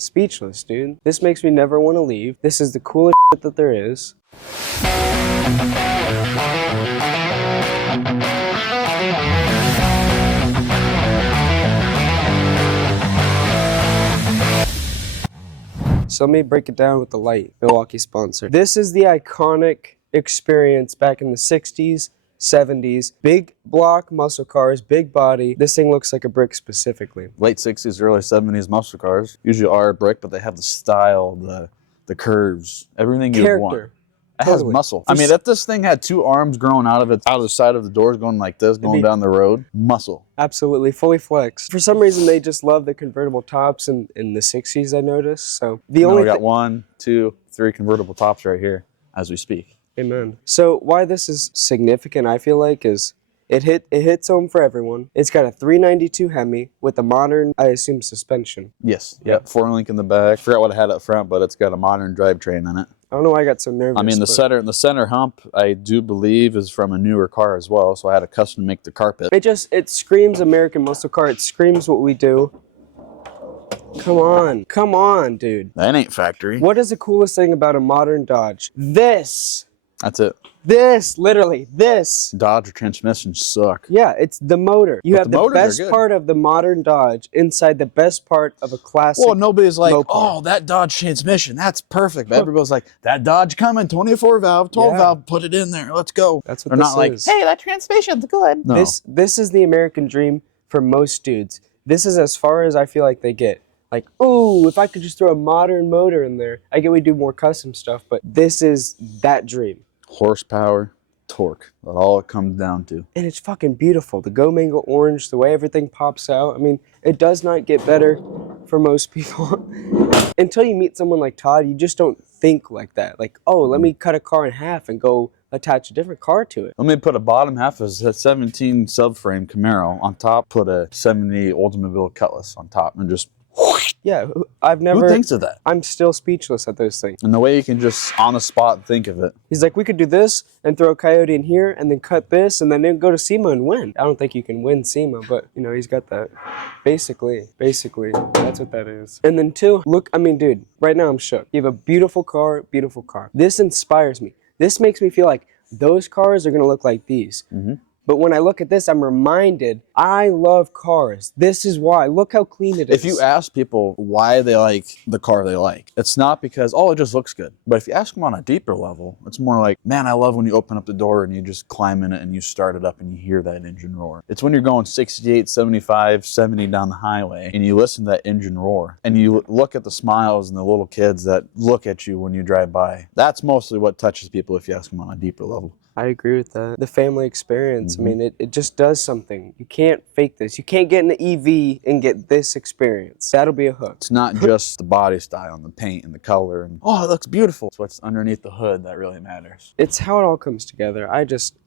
speechless, dude. This makes me never want to leave. This is the coolest shit that there is. So let me break it down with the light. Milwaukee sponsor. This is the iconic experience back in the 60s, 70s. Big block muscle cars, big body. This thing looks like a brick specifically. Late 60s, early 70s muscle cars usually are a brick, but they have the style, the curves, everything you want. Character. It has muscle. I mean, if this thing had two arms growing out of it, out of the side of the doors, going like this, going down the road, muscle. Absolutely, fully flexed. For some reason, they just love the convertible tops in the 60s, I noticed. So the only we got 1, 2, 3 convertible tops right here as we speak. Amen. So why this is significant, I feel like, is it hits home for everyone. It's got a 392 Hemi with a modern, I assume, suspension. Yes. Yep. 4-link in the back. Forgot what it had up front, but it's got a modern drivetrain in it. I don't know why I got so nervous. I mean, the center hump, I do believe, is from a newer car as well. So I had to custom make the carpet. It screams American muscle car. It screams what we do. Come on, dude. That ain't factory. What is the coolest thing about a modern Dodge? This. That's it. This, literally, this. Dodge transmissions suck. Yeah, it's the motor. You have the best good. part of the modern Dodge inside the best part of a classic. Well, nobody's like, mopar. oh, that Dodge transmission, that's perfect. But everybody's like, that Dodge coming, 24 valve, 12 valve, put it in there, let's go. That's what They're this not like, is. hey, that transmission's good. No. This is the American dream for most dudes. This is as far as I feel like they get. Like, oh, if I could just throw a modern motor in there. I get we do more custom stuff, but this is that dream. Horsepower, torque, that's all it comes down to. And it's fucking beautiful. The Go Mango Orange, the way everything pops out. I mean, it does not get better for most people. Until you meet someone like Todd, you just don't think like that. Like, oh, let me cut a car in half and go attach a different car to it. Let me put a bottom half as a 17 subframe Camaro on top, put a 70 Oldsmobile Cutlass on top, and just... Yeah, I've never... Who thinks of that? I'm still speechless at those things. And the way you can just, on the spot, think of it. He's like, we could do this and throw a Coyote in here and then cut this and then go to SEMA and win. I don't think you can win SEMA, but, you know, he's got that. Basically, that's what that is. And then two, look, I mean, dude, right now I'm shook. You have a beautiful car, beautiful car. This inspires me. This makes me feel like those cars are going to look like these. Mm-hmm. But when I look at this, I'm reminded, I love cars. This is why. Look how clean it is. If you ask people why they like the car they like, it's not because, oh, it just looks good. But if you ask them on a deeper level, it's more like, man, I love when you open up the door and you just climb in it and you start it up and you hear that engine roar. It's when you're going 68, 75, 70 down the highway and you listen to that engine roar and you look at the smiles and the little kids that look at you when you drive by. That's mostly what touches people if you ask them on a deeper level. I agree with that. The family experience, I mean, it just does something. You can't fake this. You can't get in the EV and get this experience. That'll be a hook. It's not just the body style and the paint and the color and, oh, it looks beautiful. It's what's underneath the hood that really matters. It's how it all comes together. I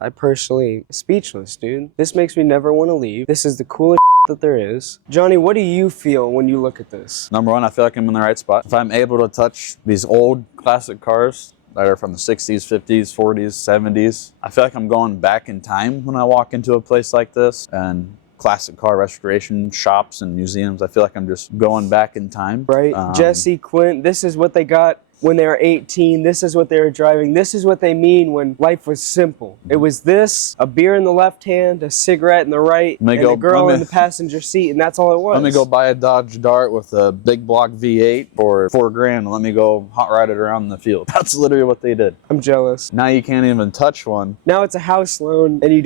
personally, speechless, dude. This makes me never want to leave. This is the coolest that there is. Johnny, what do you feel when you look at this? Number one, I feel like I'm in the right spot. If I'm able to touch these old classic cars that are from the 60s, 50s, 40s, 70s. I feel like I'm going back in time when I walk into a place like this, and classic car restoration shops and museums. I feel like I'm just going back in time. Right, Jesse, Quint, this is what they got when they were 18. This is what they were driving. This is what they mean when life was simple. It was this, a beer in the left hand, a cigarette in the right, and a girl in the passenger seat, and that's all it was. Let me go buy a Dodge Dart with a big block V8 for $4,000 and let me go hot ride it around the field. That's literally what they did. I'm jealous. Now you can't even touch one. Now it's a house loan and you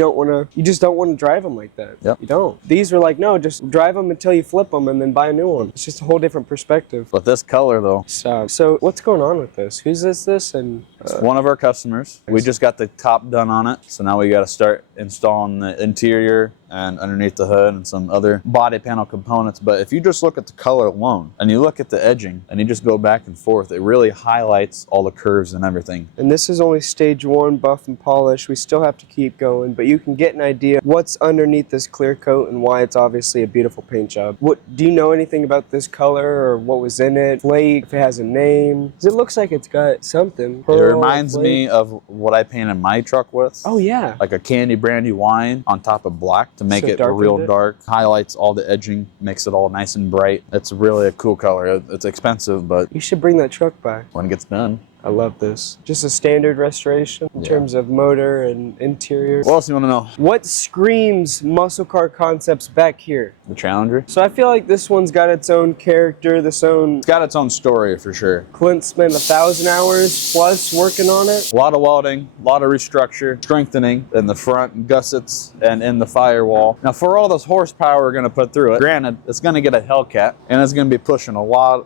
just don't want to drive them like that. Yep. You don't. These were like, no, just drive them until you flip them and then buy a new one. It's just a whole different perspective. With this color though. So what's going on with this? Who's this? And it's one of our customers. We just got the top done on it, so now we got to start installing the interior and underneath the hood and some other body panel components. But if you just look at the color alone and you look at the edging and you just go back and forth, it really highlights all the curves and everything. And this is only stage one, buff and polish. We still have to keep going, but you can get an idea what's underneath this clear coat and why it's obviously a beautiful paint job. Do you know anything about this color or what was in it? Flake, if it has a name? 'Cause it looks like it's got something. It reminds flake. me of what I painted my truck with. Oh yeah. Like a candy brandy wine on top of black to make So it darkened real it? dark. Highlights all the edging, makes it all nice and bright. It's really a cool color. It's expensive, but You should bring that truck back. when it gets done. I love this. Just a standard restoration in terms of motor and interior. What else do you want to know? What screams muscle car concepts back here? The Challenger. So I feel like this one's got its own character, this own. It's got its own story for sure. Clint spent 1,000 hours plus working on it. A lot of welding, a lot of restructure, strengthening in the front gussets and in the firewall. Now for all this horsepower we're gonna put through it, granted, it's gonna get a Hellcat and it's gonna be pushing a lot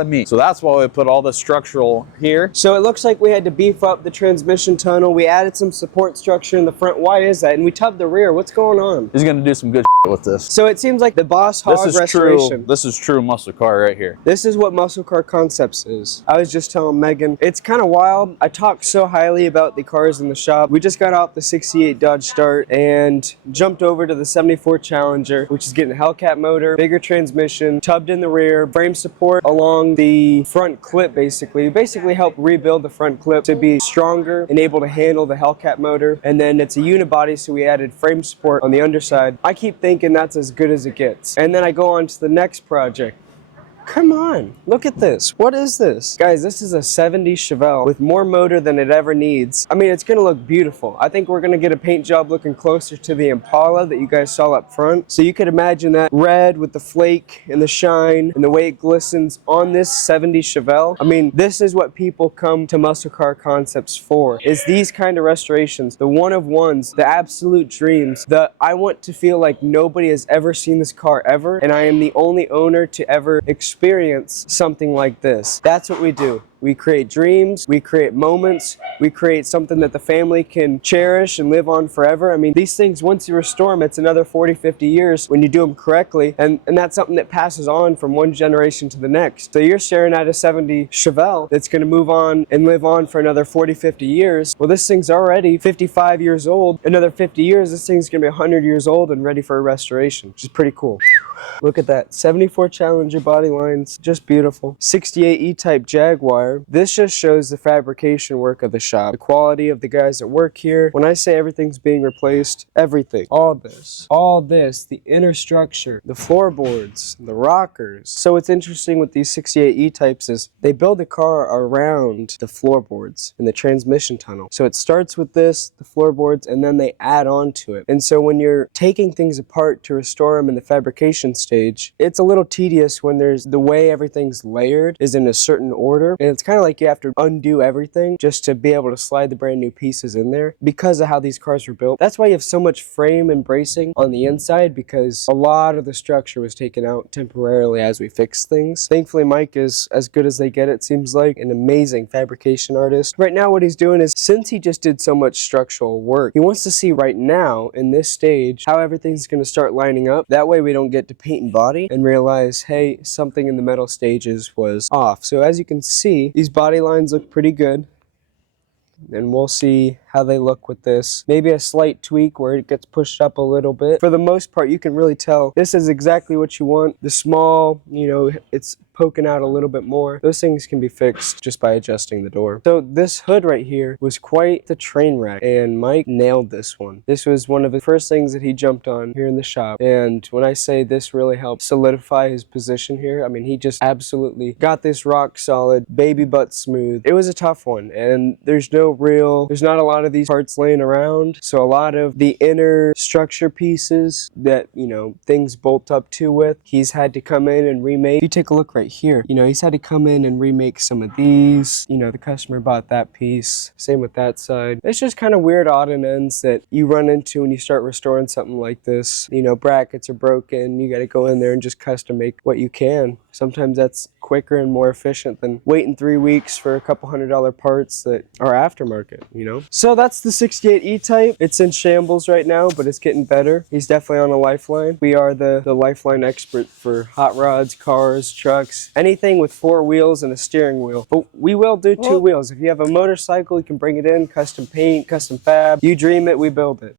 of meat. So that's why we put all this structural here. So it looks like we had to beef up the transmission tunnel. We added some support structure in the front. Why is that? And we tubbed the rear. What's going on? He's gonna do some good with this. So it seems like the Boss Hog restoration. This is true muscle car right here. This is what Muscle Car Concepts is. I was just telling Megan, it's kind of wild. I talk so highly about the cars in the shop. We just got off the 68 Dodge Start and jumped over to the 74 Challenger, which is getting a Hellcat motor, bigger transmission, tubbed in the rear, frame support along the front clip basically. We basically helped rebuild the front clip to be stronger and able to handle the Hellcat motor. And then it's a unibody, so we added frame support on the underside. I keep thinking that's as good as it gets. And then I go on to the next project. Come on, look at this. What is this? Guys, this is a 70 Chevelle with more motor than it ever needs. I mean, it's gonna look beautiful. I think we're gonna get a paint job looking closer to the Impala that you guys saw up front. So you could imagine that red with the flake and the shine and the way it glistens on this 70 Chevelle. I mean, this is what people come to Muscle Car Concepts for, is these kind of restorations, the one-of-ones, the absolute dreams, the I want to feel like nobody has ever seen this car ever, and I am the only owner to ever experience something like this. That's what we do. We create dreams, we create moments, we create something that the family can cherish and live on forever. I mean, these things, once you restore them, it's another 40, 50 years when you do them correctly, and that's something that passes on from one generation to the next. So you're staring at a 70 Chevelle that's gonna move on and live on for another 40, 50 years. Well, this thing's already 55 years old. Another 50 years, this thing's gonna be 100 years old and ready for a restoration, which is pretty cool. Look at that, 74 Challenger body lines, just beautiful. 68 E-Type Jaguar. This just shows the fabrication work of the shop, the quality of the guys that work here. When I say everything's being replaced, everything, all this, the inner structure, the floorboards, the rockers. So what's interesting with these 68 E-Types is they build the car around the floorboards and the transmission tunnel. So it starts with this, the floorboards, and then they add on to it. And so when you're taking things apart to restore them in the fabrication stage, it's a little tedious when there's the way everything's layered is in a certain order, and it's kind of like you have to undo everything just to be able to slide the brand new pieces in there because of how these cars were built. That's why you have so much frame and bracing on the inside, because a lot of the structure was taken out temporarily as we fixed things. Thankfully, Mike is as good as they get, it seems like, an amazing fabrication artist. Right now what he's doing is, since he just did so much structural work, he wants to see right now in this stage how everything's going to start lining up. That way we don't get to paint and body and realize, hey, something in the metal stages was off. So as you can see, these body lines look pretty good, and we'll see how they look with this. Maybe a slight tweak where it gets pushed up a little bit. For the most part, you can really tell this is exactly what you want. The small, you know, it's poking out a little bit more. Those things can be fixed just by adjusting the door. So this hood right here was quite the train wreck, and Mike nailed this one. This was one of the first things that he jumped on here in the shop, and when I say this really helped solidify his position here, I mean, he just absolutely got this rock solid, baby butt smooth. It was a tough one, and there's not a lot of these parts laying around, so a lot of the inner structure pieces that, you know, things bolt up to with, he's had to come in and remake. If you take a look right here, you know, he's had to come in and remake some of these. You know, the customer bought that piece, same with that side. It's just kind of weird odd and ends that you run into when you start restoring something like this. You know, brackets are broken, you got to go in there and just custom make what you can. Sometimes that's quicker and more efficient than waiting 3 weeks for a couple $100 parts that are aftermarket, you know? So that's the 68 E-Type. It's in shambles right now, but it's getting better. He's definitely on a lifeline. We are the lifeline expert for hot rods, cars, trucks, anything with 4 wheels and a steering wheel. But we will do 2 wheels. If you have a motorcycle, you can bring it in, custom paint, custom fab. You dream it, we build it.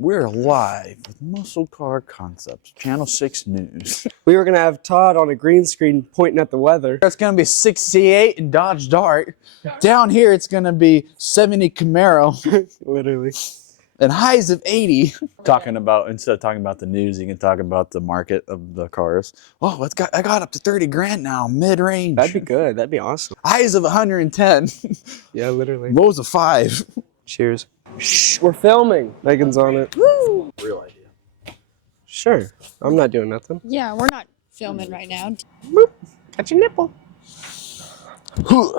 We're live with Muscle Car Concepts, Channel 6 News. We were gonna have Todd on a green screen pointing at the weather. It's gonna be 68 in Dodge Dart. Down here, it's gonna be 70 Camaro Literally. and highs of 80. Talking about, instead of talking about the news, you can talk about the market of the cars. Oh, I got up to 30 grand now, mid-range. That'd be good. That'd be awesome. Highs of 110. Yeah, literally. Lows of 5. Cheers. Shh, we're filming. Megan's on it. Woo! Real idea. Sure. I'm not doing nothing. Yeah, we're not filming right now. Boop. Got your nipple. Huh.